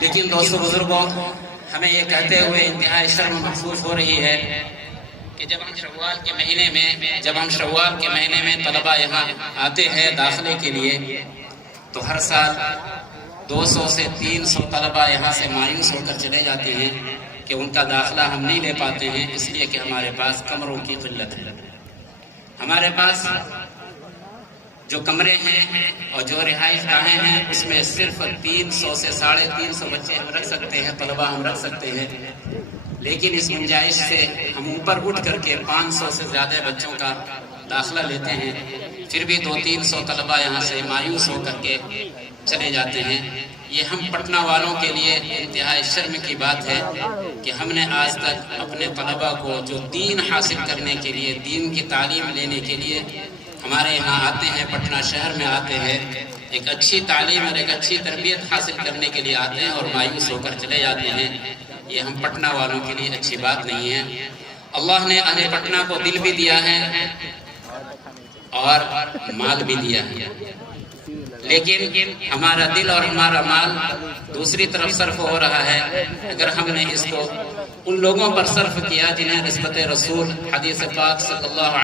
لیکن دوستوں بزرگوں، ہمیں یہ کہتے ہوئے انتہائی شرم محسوس ہو رہی ہے کہ جب ہم شوال کے مہینے میں طلبہ یہاں آتے ہیں داخلے کے لیے، تو ہر سال 200 سے 300 طلبہ یہاں سے مایوس ہو کر چلے جاتے ہیں کہ ان کا داخلہ ہم نہیں لے پاتے ہیں، اس لیے کہ ہمارے پاس کمروں کی قلت ہے۔ ہمارے پاس جو کمرے ہیں اور جو رہائش گاہیں ہیں، اس میں صرف 300 سے 350 بچے ہم رکھ سکتے ہیں، طلبہ ہم رکھ سکتے ہیں، لیکن اس گنجائش سے ہم اوپر اٹھ کر کے 500 سے زیادہ بچوں کا داخلہ لیتے ہیں، پھر بھی 200-300 طلبہ یہاں سے مایوس ہو کر کے چلے جاتے ہیں۔ یہ ہم پٹنہ والوں کے لیے انتہائی شرم کی بات ہے کہ ہم نے آج تک اپنے طلبہ کو جو دین حاصل کرنے کے لیے، دین کی تعلیم لینے کے لیے ہمارے یہاں آتے ہیں، پٹنہ شہر میں آتے ہیں، ایک اچھی تعلیم اور ایک اچھی تربیت حاصل کرنے کے لیے آتے ہیں اور مایوس ہو کر چلے جاتے ہیں، یہ ہم پٹنہ والوں کے لیے اچھی بات نہیں ہے۔ اللہ نے اہل پٹنہ کو دل بھی دیا ہے اور مال بھی دیا ہے، لیکن ہمارا دل اور ہمارا مال دوسری طرف صرف ہو رہا ہے۔ اگر ہم نے اس کو ان لوگوں پر صرف کیا جنہیں نسبت رسول حدیث پاک صلی اللہ